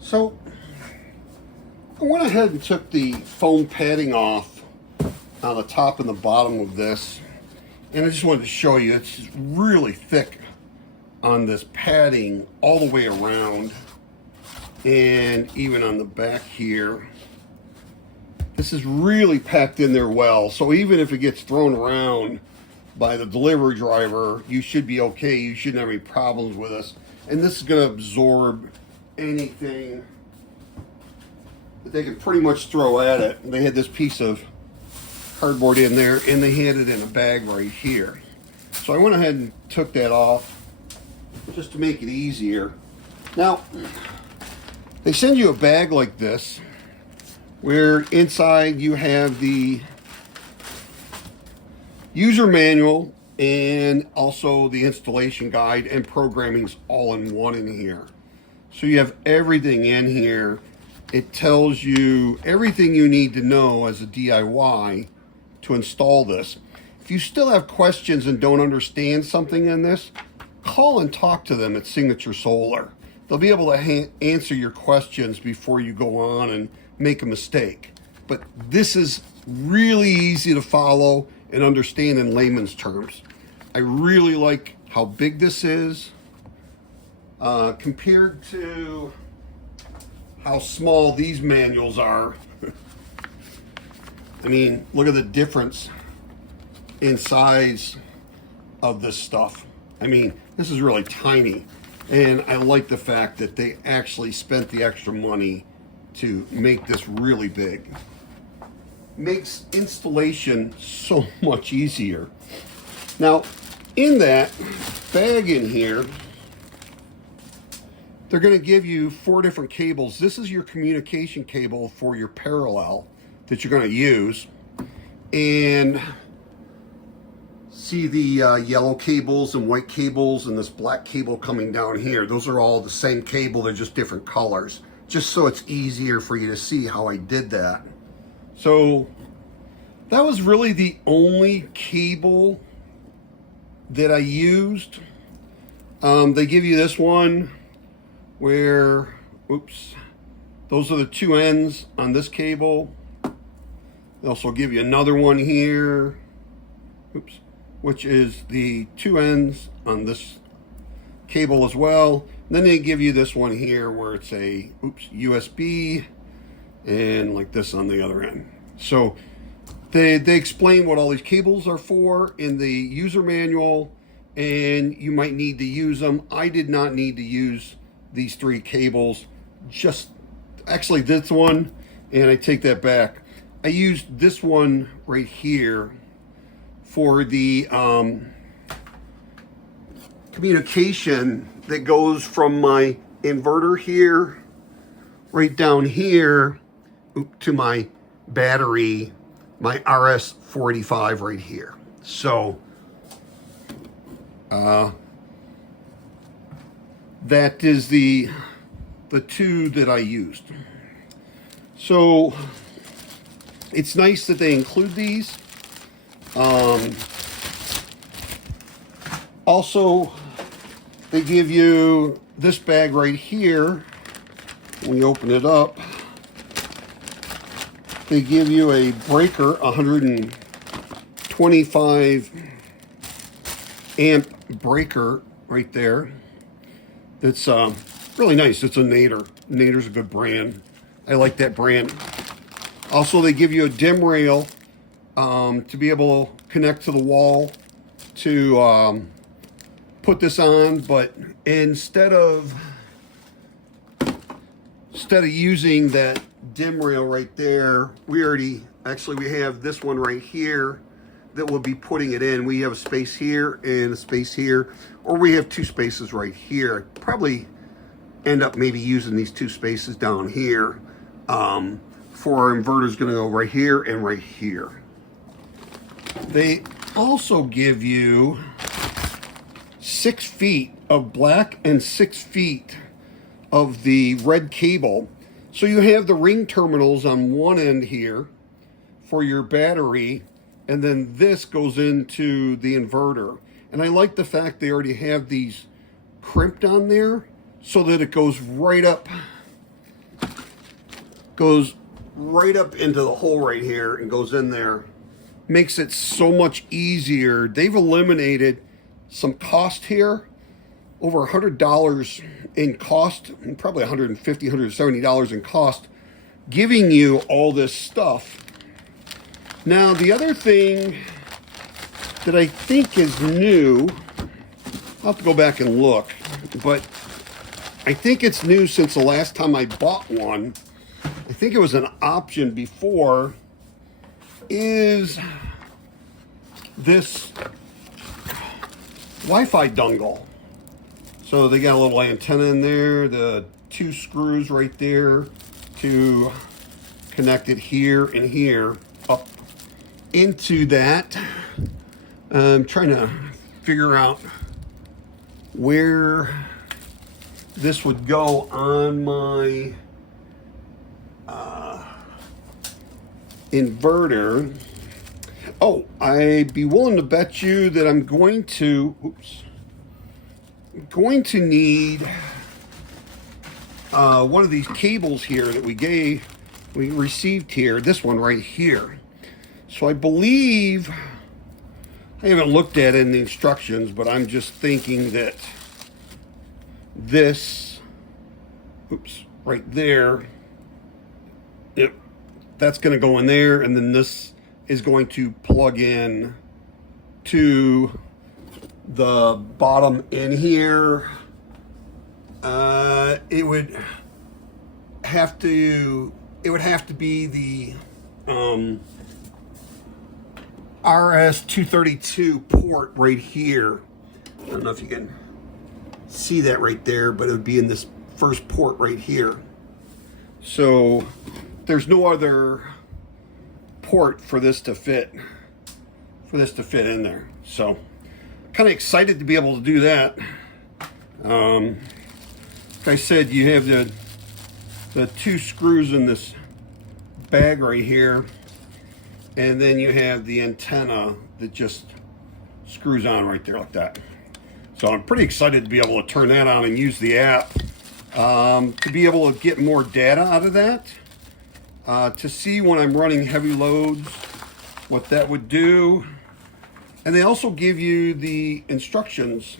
So I went ahead and took the foam padding off on the top and the bottom of this, and I just wanted to show you it's really thick on this padding all the way around, and even on the back here. This is really packed in there well, so even if it gets thrown around by the delivery driver, you should be okay. You shouldn't have any problems with this. And this is going to absorb anything that they could pretty much throw at it. They had this piece of cardboard in there, and they had it in a bag right here. So I went ahead and took that off just to make it easier. Now, they send you a bag like this, where inside you have the user manual and also the installation guide, and programming's all in one in here. So you have everything in here. It tells you everything you need to know as a DIY to install this. If you still have questions and don't understand something in this, call and talk to them at Signature Solar. They'll be able to answer your questions before you go on and make a mistake. But this is really easy to follow and understand in layman's terms. I really like how big this is compared to how small these manuals are. I mean, look at the difference in size of this stuff. I mean, this is really tiny, and I like the fact that they actually spent the extra money to make this really big. Makes installation so much easier. Now, in that bag in here, they're going to give you 4 different cables. This is your communication cable for your parallel that you're going to use. And see the yellow cables and white cables and this black cable coming down here. Those are all the same cable, they're just different colors. Just so it's easier for you to see how I did that. So that was really the only cable that I used. They give you this one where, oops, those are the 2 ends on this cable. They also give you another one here, oops, which is the 2 ends on this cable as well. And then they give you this one here where it's a, oops, USB, and like this on the other end. So they explain what all these cables are for in the user manual, and you might need to use them. I did not need to use these 3 cables, just actually this one, and I take that back. I used this one right here for the communication that goes from my inverter here, right down here, to my battery, my RS485 right here. So that is the 2 that I used. So it's nice that they include these. Also, they give you this bag right here. When you open it up, they give you a breaker, 125 amp breaker right there. That's really nice. It's a Nader. Nader's a good brand. I like that brand. Also, they give you a dim rail to be able to connect to the wall to put this on, but instead of using that dim rail right there, we have this one right here that we'll be putting it in. We have a space here and a space here, or we have 2 spaces right here. Probably end up maybe using these 2 spaces down here. For our inverter's gonna go right here and right here. They also give you 6 feet of black and 6 feet of the red cable. So you have the ring terminals on one end here for your battery, and then this goes into the inverter. And I like the fact they already have these crimped on there so that it goes right up goes right up into the hole right here and goes in there. Makes it so much easier. They've eliminated some cost here, over $100 in cost, and probably $150, $170 in cost, giving you all this stuff. Now, the other thing that I think is new, I'll have to go back and look, but I think it's new since the last time I bought one. I think it was an option before, is this Wi-Fi dongle. So they got a little antenna in there, the 2 screws right there to connect it here and here up into that. I'm trying to figure out where this would go on my inverter. Oh, I'd be willing to bet you that I'm going to need one of these cables here that we received here, this one right here. So I believe, I haven't looked at it in the instructions, but I'm just thinking that this, right there, that's going to go in there, and then this is going to plug in to the bottom in here. It would have to be the RS-232 port right here. I don't know if you can see that right there, but it would be in this first port right here. So there's no other port for this to fit in there. So kind of excited to be able to do that. Like I said, you have the 2 screws in this bag right here, and then you have the antenna that just screws on right there like that. So I'm pretty excited to be able to turn that on and use the app to be able to get more data out of that, to see when I'm running heavy loads what that would do. And they also give you the instructions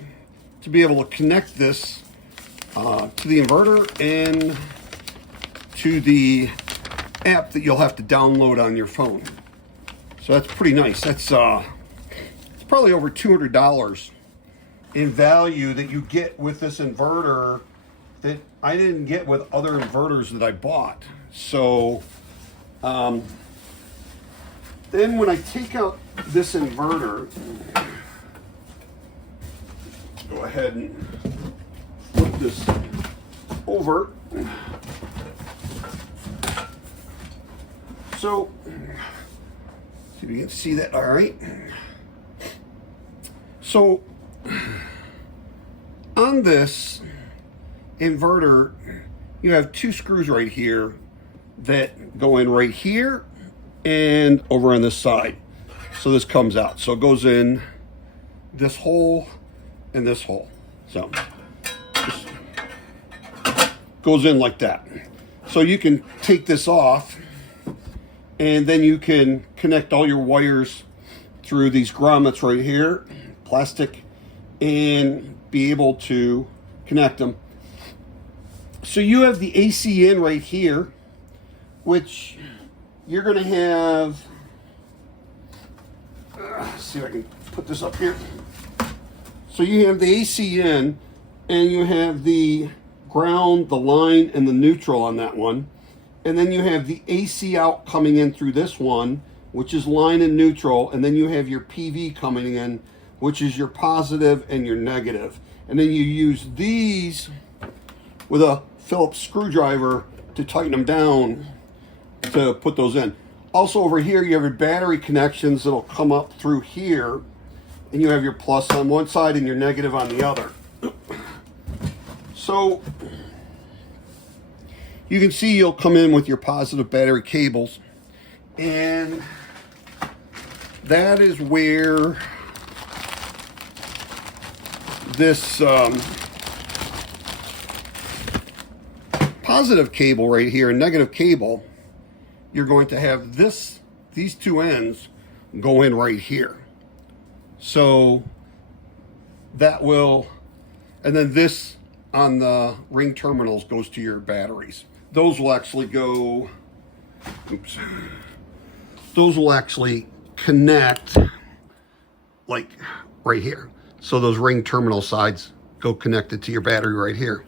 to be able to connect this to the inverter and to the app that you'll have to download on your phone. So that's pretty nice. That's it's probably over $200 in value that you get with this inverter that I didn't get with other inverters that I bought. So then when I take out this inverter, go ahead and flip this over. So, see if you can see that. All right. So, on this inverter, you have 2 screws right here that go in right here and over on this side. So this comes out. So it goes in this hole and this hole. So just goes in like that. So you can take this off, and then you can connect all your wires through these grommets right here, plastic, and be able to connect them. So you have the AC in right here, which you're going to have, let's see if I can put this up here. So you have the AC in, and you have the ground, the line, and the neutral on that one. And then you have the AC out coming in through this one, which is line and neutral. And then you have your PV coming in, which is your positive and your negative. And then you use these with a Phillips screwdriver to tighten them down to put those in. Also over here, you have your battery connections that'll come up through here. And you have your plus on one side and your negative on the other. So you can see you'll come in with your positive battery cables, and that is where this positive cable right here and negative cable you're going to have these two ends go in right here. So that will, and then this on the ring terminals goes to your batteries. Those will actually go, oops, those will actually connect like right here. So those ring terminal sides go connected to your battery right here.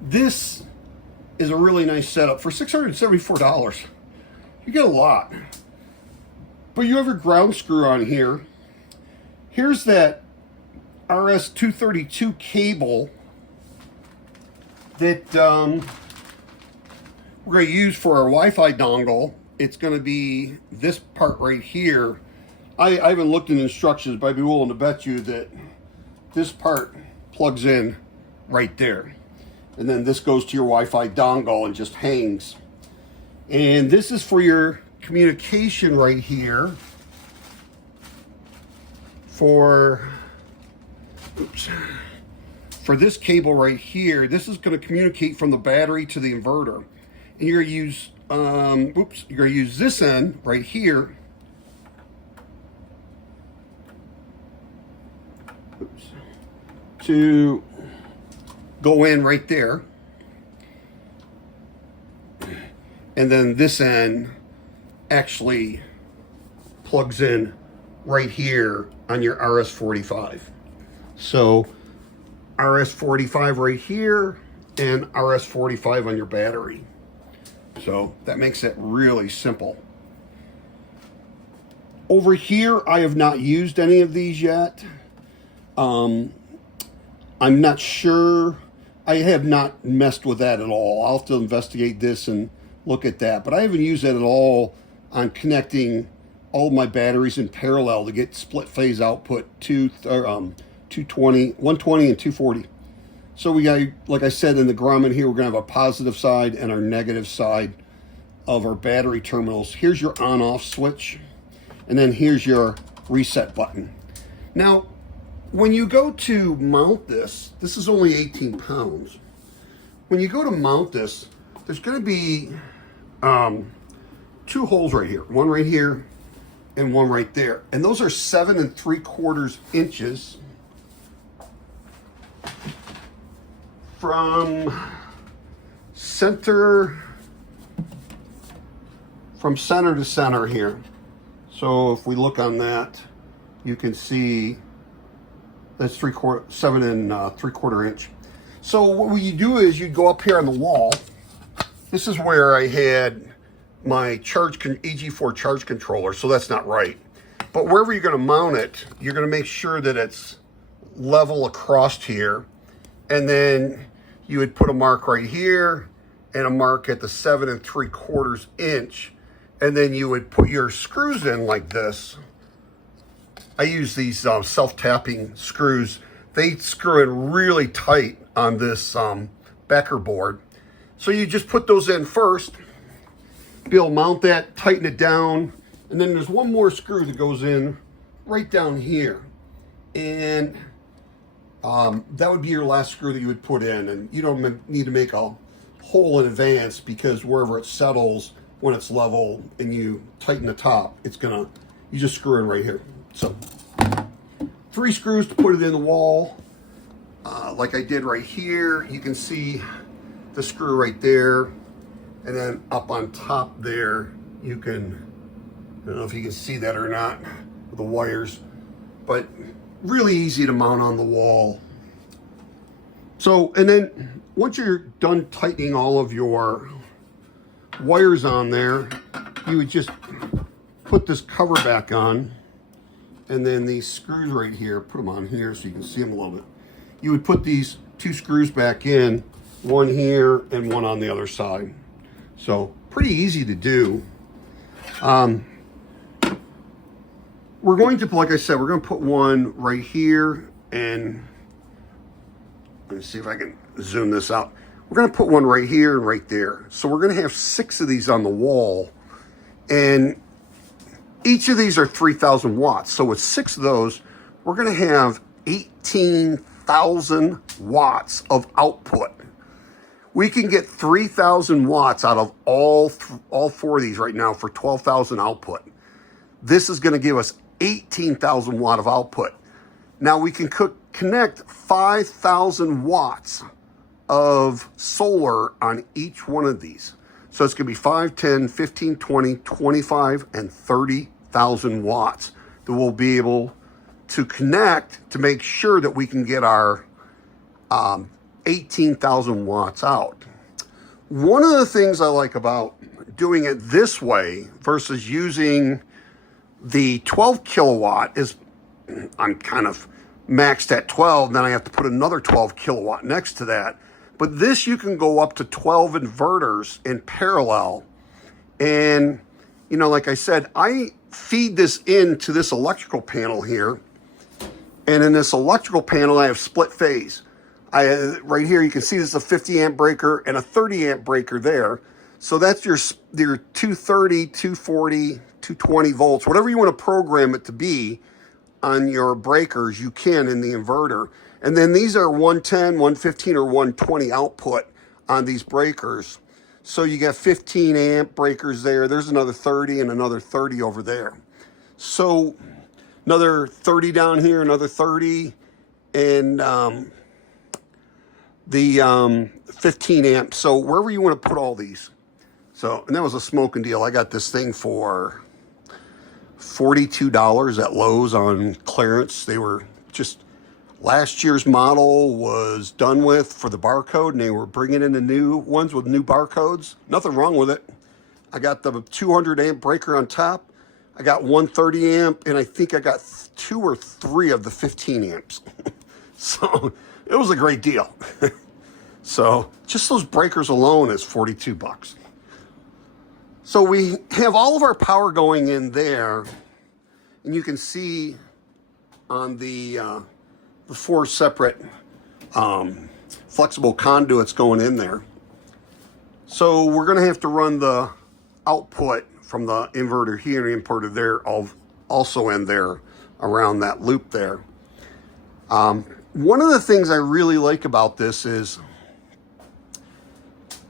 This is a really nice setup for $674. You get a lot. But you have your ground screw on here. Here's that RS-232 cable that we're going to use for our Wi-Fi dongle. It's going to be this part right here. I haven't looked in instructions, but I'd be willing to bet you that this part plugs in right there. And then this goes to your Wi-Fi dongle and just hangs. And this is for your communication right here for, oops, for this cable right here. This is going to communicate from the battery to the inverter. And you're going to use, you're going to use this end right here. Oops, to go in right there. And then this end actually plugs in right here on your RS-45. So RS-45 right here and RS-45 on your battery. So that makes it really simple. Over here, I have not used any of these yet. I'm not sure. I have not messed with that at all. I'll have to investigate this and look at that. But I haven't used that at all on connecting all of my batteries in parallel to get split phase output 120 and 240. So we got, like I said in the grommet here, we're going to have a positive side and our negative side of our battery terminals. Here's your on-off switch, and then here's your reset button. Now, when you go to mount this, this is only 18 pounds. When you go to mount this, there's going to be two holes right here, one right here and one right there. And those are 7 3/4 inches from center to center here. So if we look on that, you can see that's 7 3/4 inch. So what you do is you go up here on the wall. This is where I had my EG4 charge controller, so that's not right. But wherever you're going to mount it, you're going to make sure that it's level across here. And then you would put a mark right here and a mark at the 7 3/4 inch. And then you would put your screws in like this. I use these self-tapping screws. They screw in really tight on this Becker board. So you just put those in first. Be able to mount that, tighten it down, and then there's one more screw that goes in right down here. And that would be your last screw that you would put in, and you don't need to make a hole in advance, because wherever it settles, when it's level and you tighten the top, you just screw in right here. So 3 screws to put it in the wall. Like I did right here, you can see the screw right there. And then up on top there, you can, I don't know if you can see that or not with the wires, but really easy to mount on the wall. So, and then once you're done tightening all of your wires on there, you would just put this cover back on, and then these screws right here, put them on here so you can see them a little bit. You would put these 2 screws back in, one here and one on the other side. So pretty easy to do. We're going to, like I said, we're going to put one right here, and let me see if I can zoom this out. We're going to put one right here and right there. So we're going to have 6 of these on the wall, and each of these are 3,000 watts. So with 6 of those, we're going to have 18,000 watts of output. We can get 3,000 watts out of all four of these right now for 12,000 output. This is going to give us 18,000 watt of output. Now we can connect 5,000 watts of solar on each one of these. So it's going to be 5, 10, 15, 20, 25, and 30,000 watts that we'll be able to connect to make sure that we can get our 18,000 watts out. One of the things I like about doing it this way versus using the 12 kilowatt is I'm kind of maxed at 12, then I have to put another 12 kilowatt next to that. But this, you can go up to 12 inverters in parallel. And, you know, like I said, I feed this into this electrical panel here. And in this electrical panel, I have split phase. Right here, you can see this is a 50 amp breaker and a 30 amp breaker there. So that's your 230, 240, 220 volts, whatever you want to program it to be on your breakers, you can in the inverter. And then these are 110, 115, or 120 output on these breakers. So you got 15 amp breakers there. There's another 30 and another 30 over there. So another 30 down here, another 30, and the 15 amp. So wherever you want to put all these. So, and that was a smoking deal. I got this thing for $42 at Lowe's on clearance. They were just, last year's model was done with for the barcode, and they were bringing in the new ones with new barcodes. Nothing wrong with it. I got the 200 amp breaker on top. I got 130 amp, and I think I got 2 or 3 of the 15 amps. So it was a great deal. So just those breakers alone is 42 bucks. So we have all of our power going in there, and you can see on the 4 separate flexible conduits going in there. So we're going to have to run the output from the inverter here and inverter there, also in there around that loop there. One of the things I really like about this is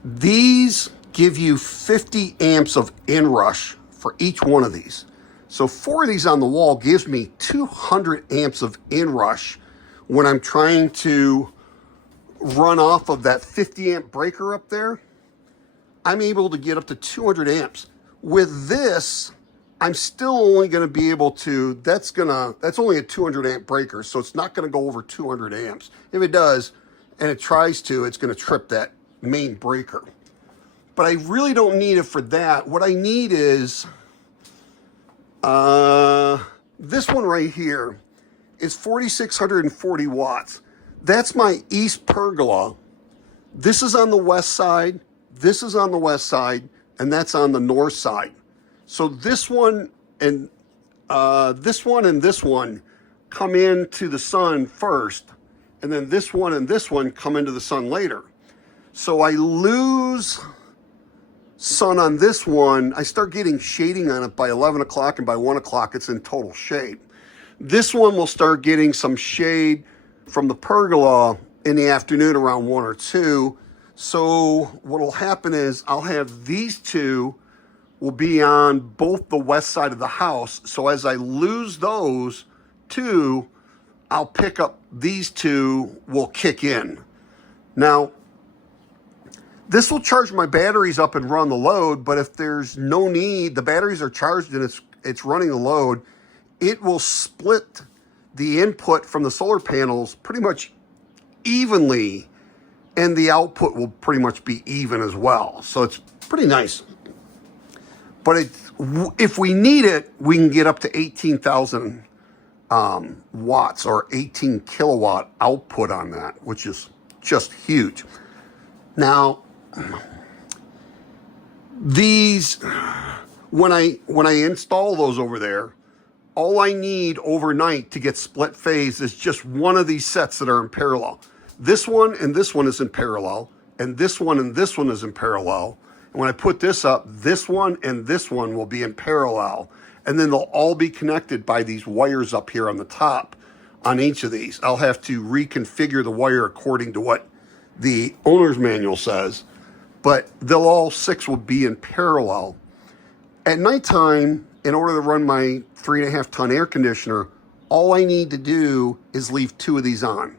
these give you 50 amps of inrush for each one of these. So 4 of these on the wall gives me 200 amps of inrush when I'm trying to run off of that 50 amp breaker up there. I'm able to get up to 200 amps. With this, I'm still only going to be able to, that's only a 200 amp breaker, so it's not going to go over 200 amps. If it does, and it tries to, it's going to trip that main breaker. But I really don't need it for that. What I need is this one right here is 4,640 watts. That's my east pergola. This is on the west side, this is on the west side, and that's on the north side. So this one and this one and this one come into the sun first, and then this one and this one come into the sun later. So I lose sun on this one. I start getting shading on it by 11 o'clock, and by 1 o'clock it's in total shade. This one will start getting some shade from the pergola in the afternoon around 1 or 2. So what will happen is I'll have these two will be on both the west side of the house. So as I lose those two, I'll pick up these two will kick in. Now, this will charge my batteries up and run the load, but if there's no need, the batteries are charged and it's running the load, it will split the input from the solar panels pretty much evenly, and the output will pretty much be even as well. So it's pretty nice. But if we need it, we can get up to 18,000 watts or 18 kilowatt output on that, which is just huge. Now, these, when I install those over there, all I need overnight to get split phase is just one of these sets that are in parallel. This one and this one is in parallel, and this one and this one is in parallel. And when I put this up, this one and this one will be in parallel, and then they'll all be connected by these wires up here on the top on each of these. I'll have to reconfigure the wire according to what the owner's manual says, but they'll all 6 will be in parallel. At nighttime, in order to run my 3.5 ton air conditioner, all I need to do is leave 2 of these on.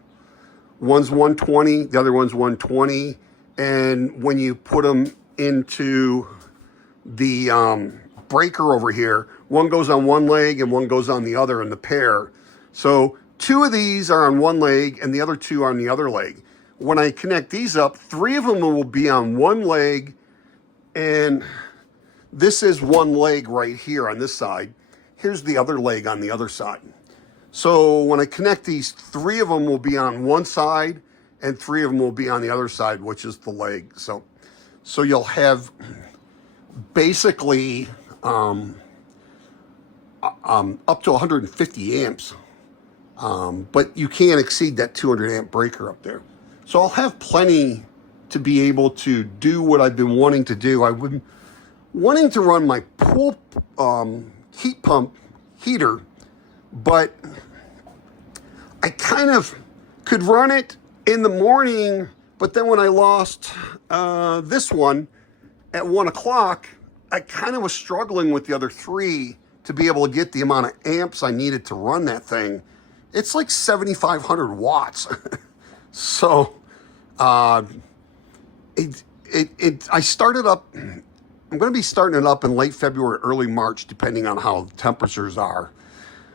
One's 120, the other one's 120. And when you put them into the breaker over here, one goes on one leg and one goes on the other in the pair. So 2 of these are on one leg and the other 2 are on the other leg. When I connect these up, 3 of them will be on one leg, and this is one leg right here on this side. Here's the other leg on the other side. So when I connect these, 3 of them will be on one side and 3 of them will be on the other side, which is the leg. So you'll have basically up to 150 amps. But you can't exceed that 200 amp breaker up there. So I'll have plenty to be able to do what I've been wanting to do. I've been wanting to run my pool heat pump heater, but I kind of could run it in the morning, but then when I lost this one at 1 o'clock, I kind of was struggling with the other 3 to be able to get the amount of amps I needed to run that thing. It's like 7,500 watts. So I started up, I'm going to be starting it up in late February, early March, depending on how the temperatures are.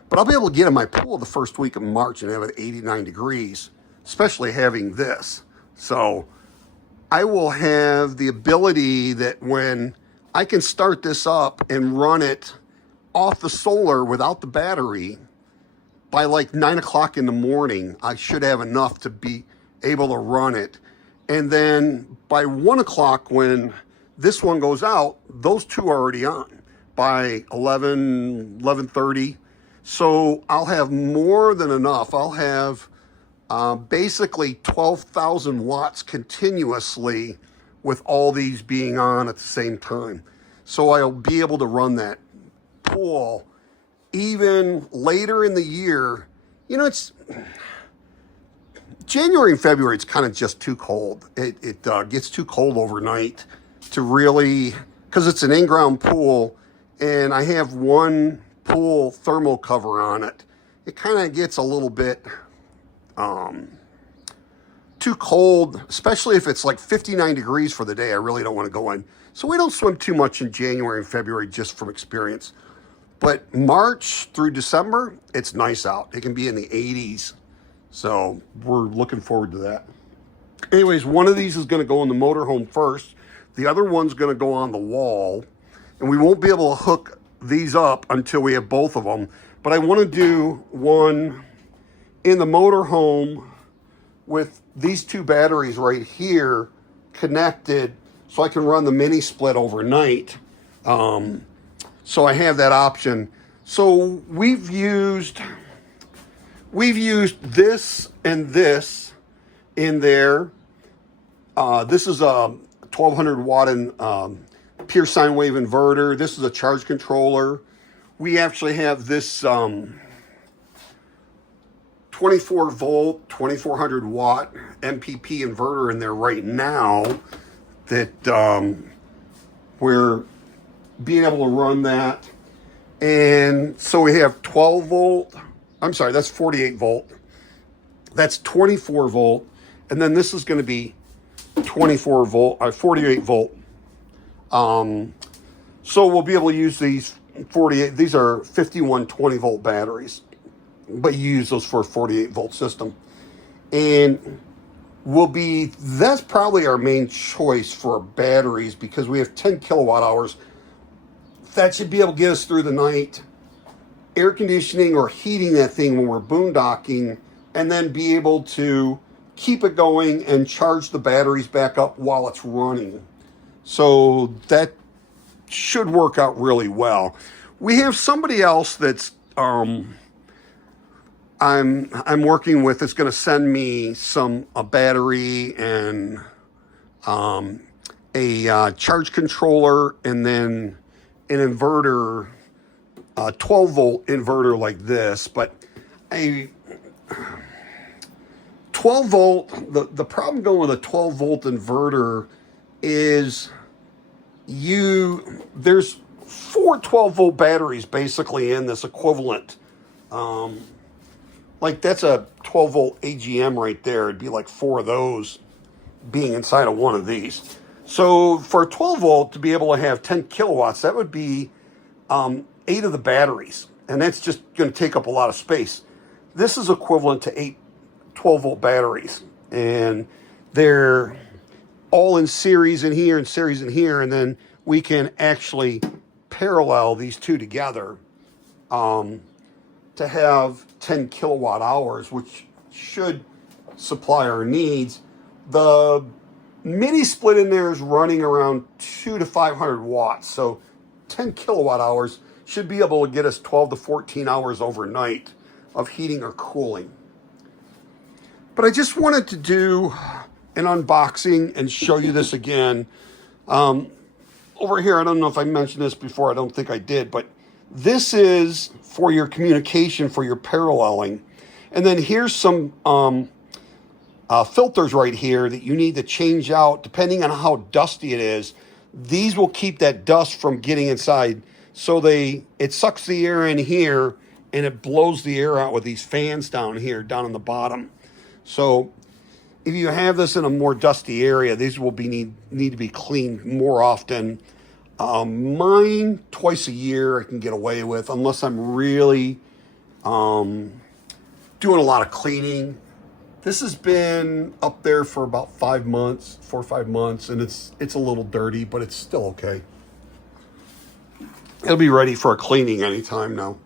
But I'll be able to get in my pool the first week of March and have it 89 degrees, especially having this. So I will have the ability that when I can start this up and run it off the solar without the battery, by like 9 o'clock in the morning, I should have enough to be able to run it. And then by 1 o'clock, when this one goes out, those 2 are already on by 11:30. So I'll have more than enough. I'll have basically 12,000 watts continuously with all these being on at the same time. So I'll be able to run that pool even later in the year. You know, it's January and February, it's kind of just too cold. It gets too cold overnight to really, because it's an in-ground pool and I have one pool thermal cover on it. It kind of gets a little bit too cold, especially if it's like 59 degrees for the day. I really don't want to go in. So we don't swim too much in January and February, just from experience. But March through December, it's nice out. It can be in the 80s. So we're looking forward to that. Anyways, one of these is going to go in the motorhome first. The other one's going to go on the wall. And we won't be able to hook these up until we have both of them. But I want to do one in the motorhome with these 2 batteries right here connected so I can run the mini split overnight. So I have that option. So we've used this and this in there. This is a 1200 watt and pure sine wave inverter. This is a charge controller. We actually have this 24 volt, 2400 watt MPP inverter in there right now that we're being able to run that. And so we have 12 volt. I'm sorry, that's 48 volt. That's 24 volt. And then this is going to be 24 volt, 48 volt. So we'll be able to use these 48. These are 51 20 volt batteries, but you use those for a 48 volt system. And that's probably our main choice for batteries because we have 10 kilowatt hours. That should be able to get us through the night, air conditioning or heating that thing when we're boondocking, and then be able to keep it going and charge the batteries back up while it's running. So that should work out really well. We have somebody else that's I'm working with that's going to send me a battery and a charge controller and then an inverter, 12 volt inverter like this, but a 12 volt, the problem going with a 12 volt inverter is there's 4 12 volt batteries basically in this equivalent. Like that's a 12 volt AGM right there. It'd be like 4 of those being inside of one of these. So for a 12 volt to be able to have 10 kilowatts, that would be 8 of the batteries. And that's just going to take up a lot of space. This is equivalent to 8 12 volt batteries. And they're all in series in here and series in here. And then we can actually parallel these two together to have 10 kilowatt hours, which should supply our needs. The mini split in there is running around 200 to 500 watts. So 10 kilowatt hours should be able to get us 12 to 14 hours overnight of heating or cooling. But I just wanted to do an unboxing and show you this again. Over here, I don't know if I mentioned this before. I don't think I did, but this is for your communication, for your paralleling. And then here's some filters right here that you need to change out depending on how dusty it is. These will keep that dust from getting inside. So it sucks the air in here and it blows the air out with these fans down here, down on the bottom. So if you have this in a more dusty area, these will need to be cleaned more often. Mine twice a year I can get away with, unless I'm really doing a lot of cleaning. This has been up there for about 4 or 5 months, and it's a little dirty, but it's still okay. It'll be ready for a cleaning anytime now.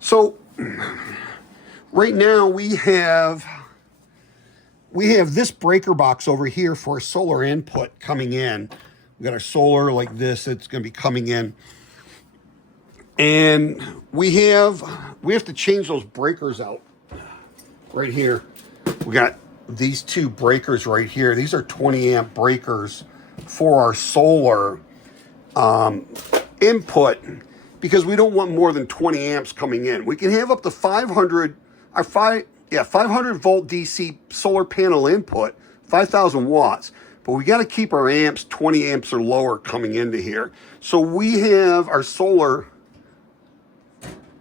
So right now we have this breaker box over here for solar input coming in. We got our solar like this. It's going to be coming in, and we have to change those breakers out right here. We got these 2 breakers right here. These are 20 amp breakers for our solar input, because we don't want more than 20 amps coming in. We can have up to 500 volt DC solar panel input, 5,000 watts. But we got to keep our amps 20 amps or lower coming into here. So we have our solar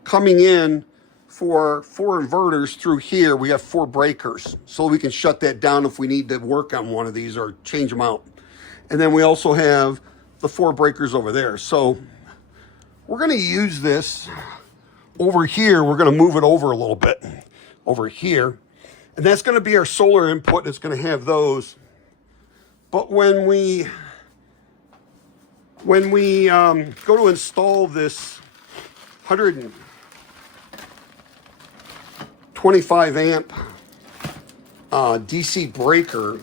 coming in for 4 inverters through here. We have 4 breakers, so we can shut that down if we need to work on one of these or change them out. And then we also have the 4 breakers over there. So we're going to use this over here. We're going to move it over a little bit over here. And that's going to be our solar input. It's going to have those. But when we go to install this 125 amp DC breaker,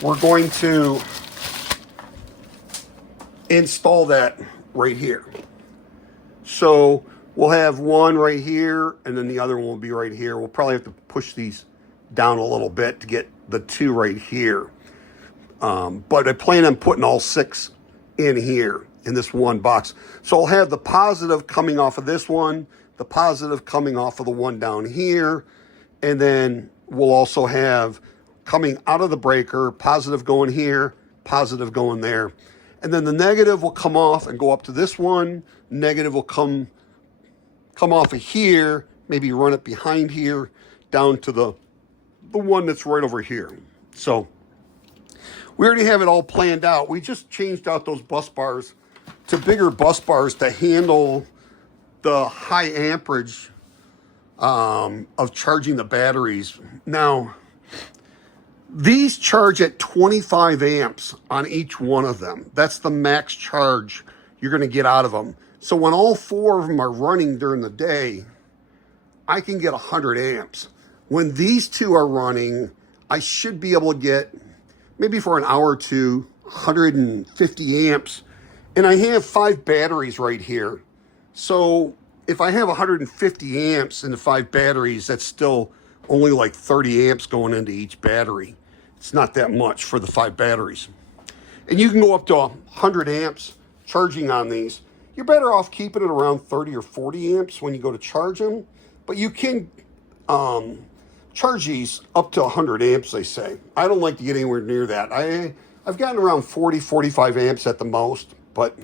we're going to install that right here. So we'll have one right here, and then the other one will be right here. We'll probably have to push these down a little bit to get the 2 right here. But I plan on putting all 6 in here in this one box. So I'll have the positive coming off of this one, the positive coming off of the one down here, and then we'll also have coming out of the breaker, positive going here, positive going there. And then the negative will come off and go up to this one. Negative will come off of here, maybe run it behind here, down to the one that's right over here. So we already have it all planned out. We just changed out those bus bars to bigger bus bars to handle the high amperage of charging the batteries. Now, these charge at 25 amps on each one of them. That's the max charge you're going to get out of them. So when all 4 of them are running during the day, I can get 100 amps. When these 2 are running, I should be able to get, maybe for an hour or 2, 150 amps. And I have 5 batteries right here. So if I have 150 amps into 5 batteries, that's still only like 30 amps going into each battery. It's not that much for the 5 batteries. And you can go up to 100 amps charging on these. You're better off keeping it around 30 or 40 amps when you go to charge them. But you can charge these up to 100 amps, they say. I don't like to get anywhere near that. I've gotten around 40, 45 amps at the most, but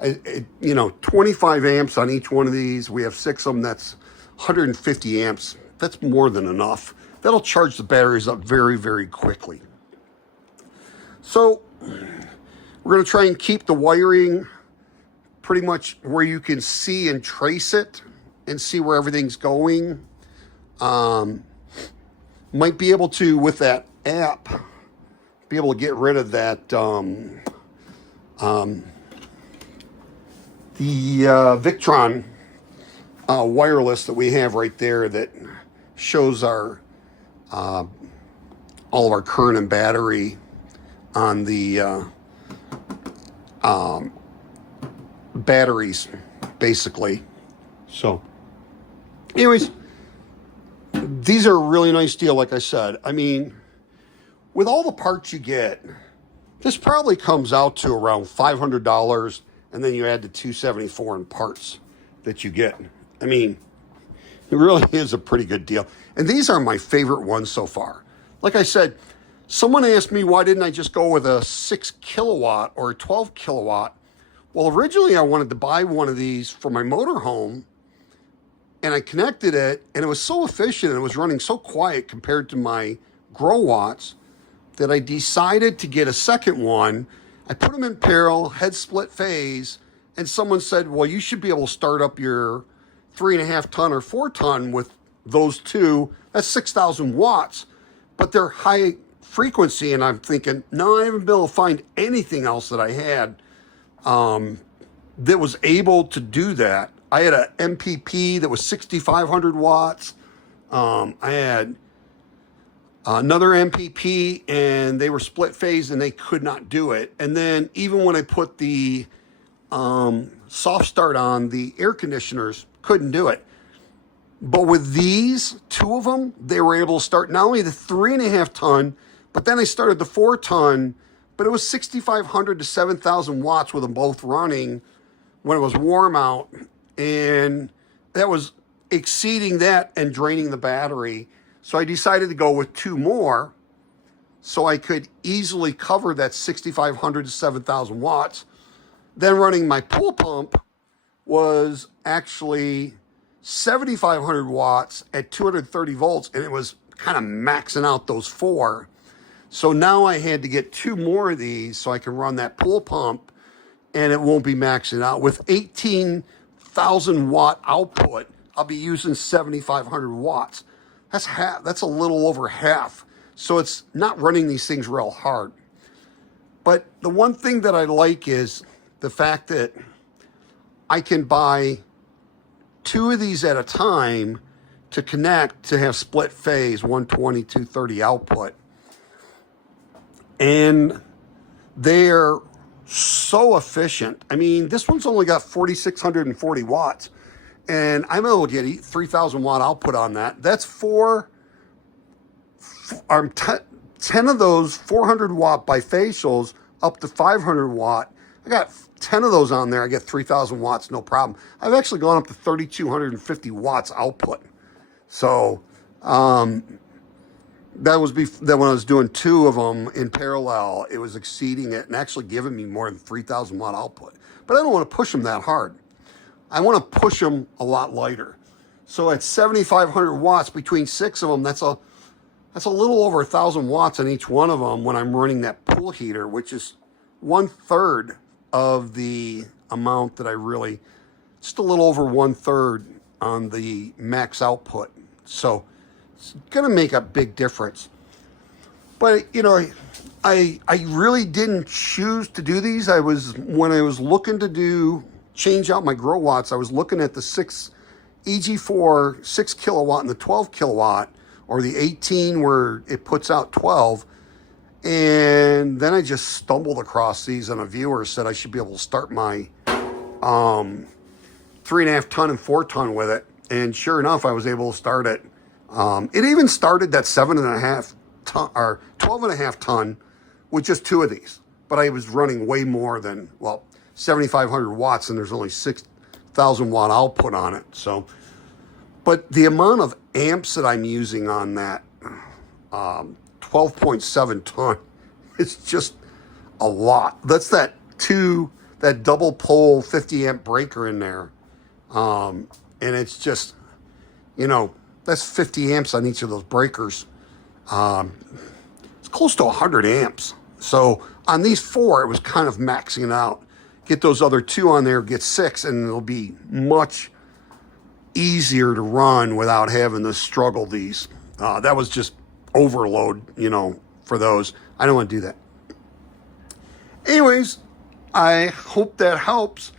25 amps on each one of these. We have 6 of them. That's 150 amps. That's more than enough. That'll charge the batteries up very, very quickly. So we're going to try and keep the wiring pretty much where you can see and trace it and see where everything's going. Might be able to, with that app, be able to get rid of that, the Victron wireless that we have right there that shows our all of our current and battery on the batteries, basically. So, anyways, these are a really nice deal, like I said. I mean, with all the parts you get, this probably comes out to around $500, and then you add the $274 in parts that you get. I mean, it really is a pretty good deal. And these are my favorite ones so far. Like I said, someone asked me why didn't I just go with a 6 kilowatt or a 12 kilowatt. Well, originally I wanted to buy one of these for my motorhome, and I connected it, and it was so efficient and it was running so quiet compared to my grow watts that I decided to get a second one. I put them in parallel, head split phase, and someone said, well, you should be able to start up your 3.5 ton or 4 ton with those two. That's 6,000 watts, but they're high frequency. And I'm thinking, no, I haven't been able to find anything else that I had that was able to do that. I had a MPP that was 6,500 watts. I had another MPP, and they were split phase, and they could not do it. And then even when I put the soft start on, the air conditioners couldn't do it. But with these, 2 of them, they were able to start not only the 3.5 ton, but then I started the 4 ton, but it was 6,500 to 7,000 watts with them both running when it was warm out. And that was exceeding that and draining the battery. So I decided to go with 2 more so I could easily cover that 6,500 to 7,000 watts. Then running my pool pump was actually 7,500 watts at 230 volts, and it was kind of maxing out those 4. So now I had to get 2 more of these so I can run that pool pump, and it won't be maxing out. With 18,000 watt output, I'll be using 7,500 watts. That's half. That's a little over half. So it's not running these things real hard. But the one thing that I like is the fact that I can buy 2 of these at a time to connect to have split phase 120, 230 output. And they're so efficient. I mean, this one's only got 4,640 watts, and I'm able to get 3,000 watt output on that. That's 10 of those 400 watt bifacials up to 500 watt. I got 10 of those on there. I get 3,000 watts, no problem. I've actually gone up to 3,250 watts output. So that was that when I was doing 2 of them in parallel, it was exceeding it and actually giving me more than 3,000 watt output. But I don't want to push them that hard. I want to push them a lot lighter. So at 7,500 watts between 6 of them, that's a little over 1,000 watts on each one of them when I'm running that pool heater, which is 1/3 of the amount that I really, just a little over 1/3 on the max output. So it's going to make a big difference. But, I really didn't choose to do these. When I was looking to change out my grow watts, I was looking at the EG4 6 kilowatt and the 12 kilowatt, or the 18 where it puts out 12. And then I just stumbled across these, and a viewer said I should be able to start my 3.5 ton and 4 ton with it. And sure enough, I was able to start it. It even started that 7.5 ton or 12.5 ton with just 2 of these. But I was running way more than, 7,500 watts, and there's only 6,000 watt output on it. So But the amount of amps that I'm using on that 12.7 ton is just a lot. That's that double pole 50 amp breaker in there. And it's just, you know, that's 50 amps on each of those breakers. It's close to 100 amps. So on these 4, it was kind of maxing out. Get those other 2 on there, get 6, and it'll be much easier to run without having to struggle these. That was just overload, you know, for those. I don't want to do that. Anyways, I hope that helps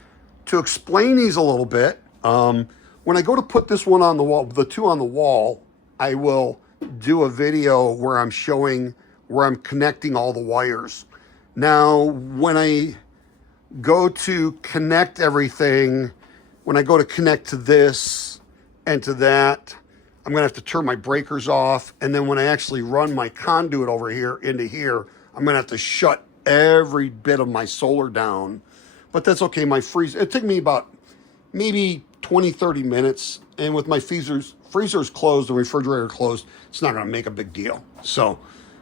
to explain these a little bit. When I go to put this one on the wall, the 2 on the wall, I will do a video where I'm showing where I'm connecting all the wires. Now, when I go to connect everything, when I go to connect to this and to that, I'm gonna have to turn my breakers off. And then when I actually run my conduit over here into here, I'm gonna have to shut every bit of my solar down. But that's okay, it took me about maybe 20, 30 minutes. And with my freezers closed, the refrigerator closed, it's not gonna make a big deal. So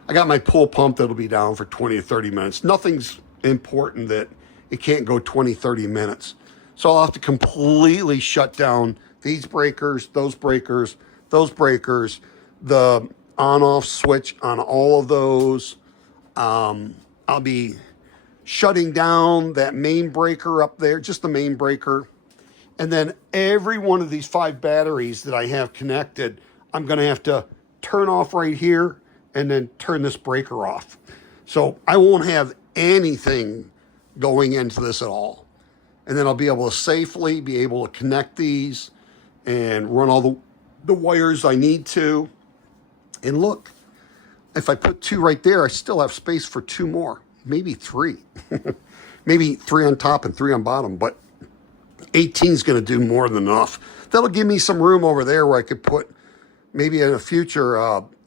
I got my pool pump that'll be down for 20 to 30 minutes. Nothing's important that it can't go 20, 30 minutes. So I'll have to completely shut down these breakers, those breakers, those breakers, the on-off switch on all of those. I'll be shutting down that main breaker up there, just the main breaker. And then every one of these 5 batteries that I have connected, I'm gonna have to turn off right here and then turn this breaker off. So I won't have anything going into this at all. And then I'll be able to safely be able to connect these and run all the wires I need to. And look, if I put 2 right there, I still have space for 2 more, maybe 3. Maybe 3 on top and 3 on bottom, but 18 is gonna do more than enough. That'll give me some room over there where I could put maybe in the future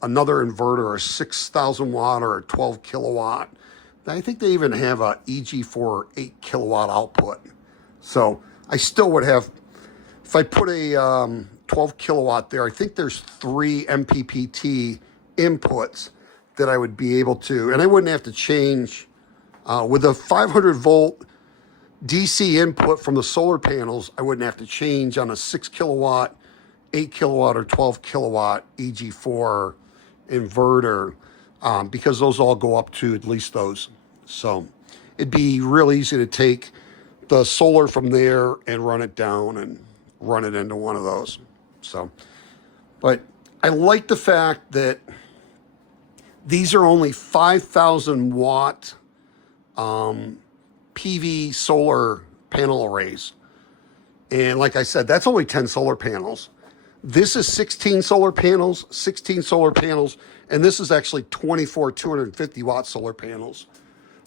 another inverter, a 6,000 watt or a 12 kilowatt. I think they even have a EG4 8 kilowatt output. So I still would have, if I put a 12 kilowatt there, I think there's 3 MPPT inputs that I would be able to, and I wouldn't have to change with a 500 volt DC input from the solar panels. I wouldn't have to change on a 6 kilowatt, 8 kilowatt, or 12 kilowatt EG4 inverter because those all go up to at least those. So it'd be real easy to take the solar from there and run it down and run it into one of those. So, but I like the fact that these are only 5,000 watt PV solar panel arrays. And like I said, that's only 10 solar panels. This is 16 solar panels, and this is actually 24 250 watt solar panels.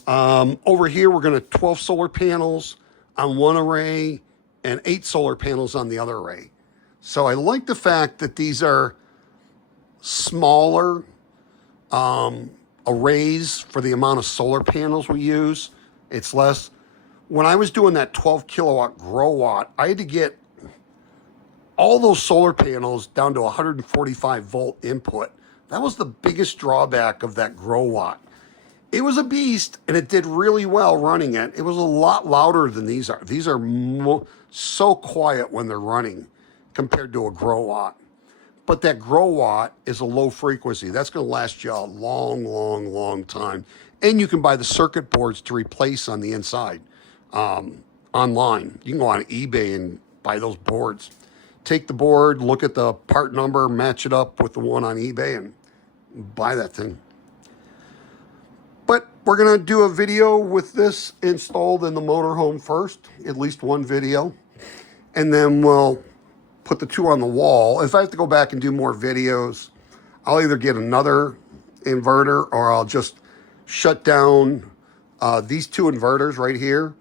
Over here, we're gonna 12 solar panels on one array and 8 solar panels on the other array. So I like the fact that these are smaller arrays for the amount of solar panels we use. It's less. When I was doing that 12 kilowatt grow watt, I had to get all those solar panels down to 145 volt input. That was the biggest drawback of that grow watt. It was a beast, and it did really well running it. It was a lot louder than these are. These are so quiet when they're running compared to a grow watt. But that grow watt is a low frequency. That's going to last you a long, long, long time. And you can buy the circuit boards to replace on the inside online. You can go on eBay and buy those boards. Take the board, look at the part number, match it up with the one on eBay, and buy that thing. But we're going to do a video with this installed in the motorhome first, at least one video. And then we'll put the 2 on the wall. If I have to go back and do more videos, I'll either get another inverter or I'll just shut down these 2 inverters right here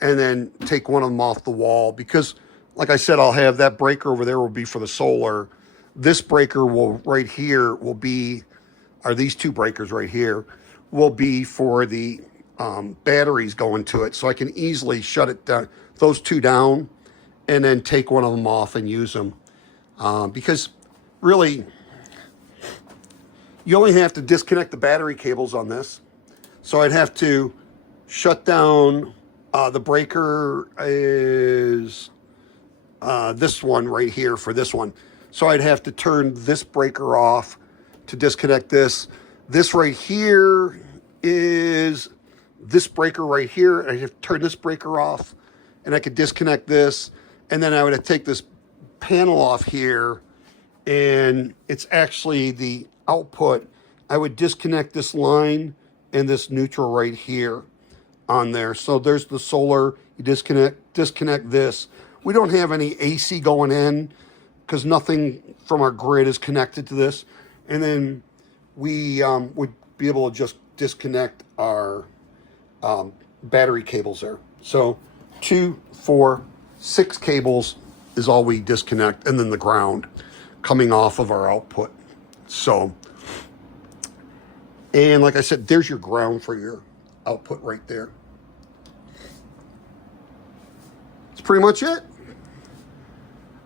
and then take one of them off the wall. Because like I said, I'll have that breaker over there will be for the solar. This breaker will right here will be, or these 2 breakers right here will be for the batteries going to it. So I can easily shut it down, those 2 down, and then take one of them off and use them because really you only have to disconnect the battery cables on this. So I'd have to shut down, the breaker is this one right here for this one. So I'd have to turn this breaker off to disconnect this. This right here is this breaker right here. I have to turn this breaker off and I could disconnect this. And then I would have to take this panel off here, and it's actually the output. I would disconnect this line and this neutral right here on there. So there's the solar. You disconnect this. We don't have any AC going in because nothing from our grid is connected to this. And then we would be able to just disconnect our battery cables there. So 2, 4, 6 cables is all we disconnect, and then the ground coming off of our output. So, and like I said, there's your ground for your output right there. That's pretty much it.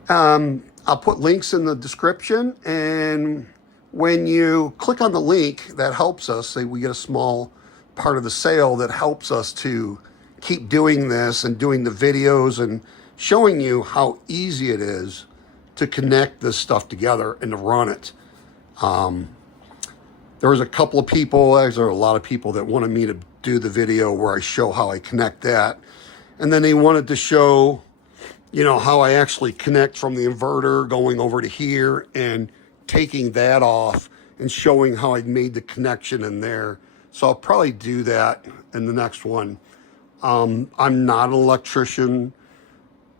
I'll put links in the description, and when you click on the link, that helps us. Say we get a small part of the sale that helps us to keep doing this and doing the videos and showing you how easy it is to connect this stuff together and to run it. There was a couple of people, there are a lot of people that wanted me to do the video where I show how I connect that. And then they wanted to show, you know, how I actually connect from the inverter going over to here and taking that off and showing how I made the connection in there. So I'll probably do that in the next one. I'm not an electrician.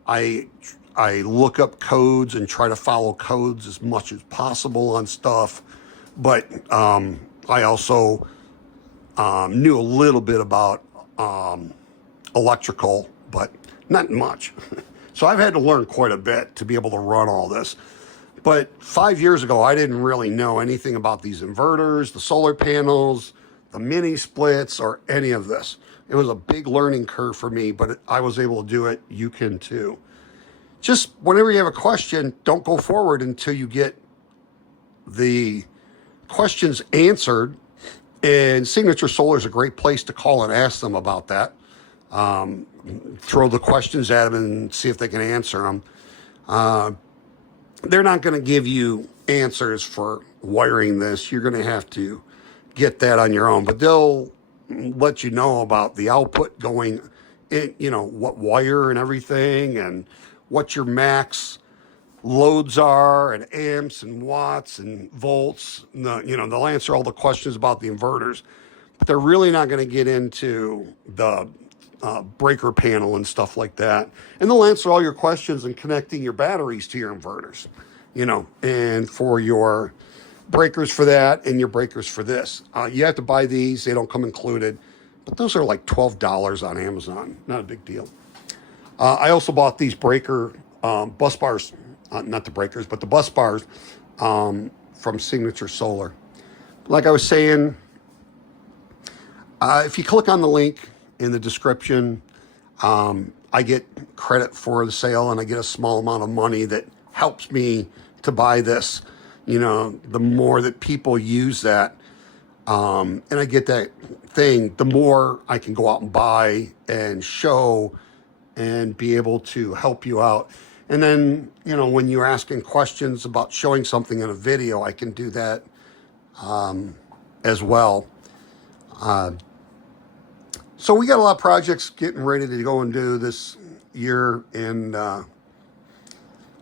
I look up codes and try to follow codes as much as possible on stuff. But I also knew a little bit about electrical, but not much. So I've had to learn quite a bit to be able to run all this. But 5 years ago, I didn't really know anything about these inverters, the solar panels, the mini splits, or any of this. It was a big learning curve for me, but I was able to do it. You can too. Just whenever you have a question, don't go forward until you get the questions answered. And Signature Solar is a great place to call and ask them about that. Throw the questions at them and see if they can answer them. They're not going to give you answers for wiring this. You're going to have to get that on your own, but they'll let you know about the output going in, you know, what wire and everything, and what your max loads are, and amps and watts and volts. You know, they'll answer all the questions about the inverters, but they're really not going to get into the breaker panel and stuff like that. And they'll answer all your questions in connecting your batteries to your inverters, you know, and for your breakers for that and your breakers for this. You have to buy these. They don't come included, but those are like $12 on Amazon. Not a big deal. I also bought these breaker bus bars, not the breakers, but the bus bars from Signature Solar. Like I was saying, if you click on the link in the description, I get credit for the sale, and I get a small amount of money that helps me to buy this. You know, the more that people use that, and I get that thing, the more I can go out and buy and show and be able to help you out. And then, you know, when you're asking questions about showing something in a video, I can do that as well. So we got a lot of projects getting ready to go and do this year, and we're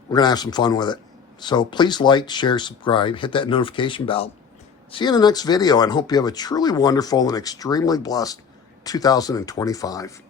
going to have some fun with it. So please like, share, subscribe, hit that notification bell. See you in the next video, and hope you have a truly wonderful and extremely blessed 2025.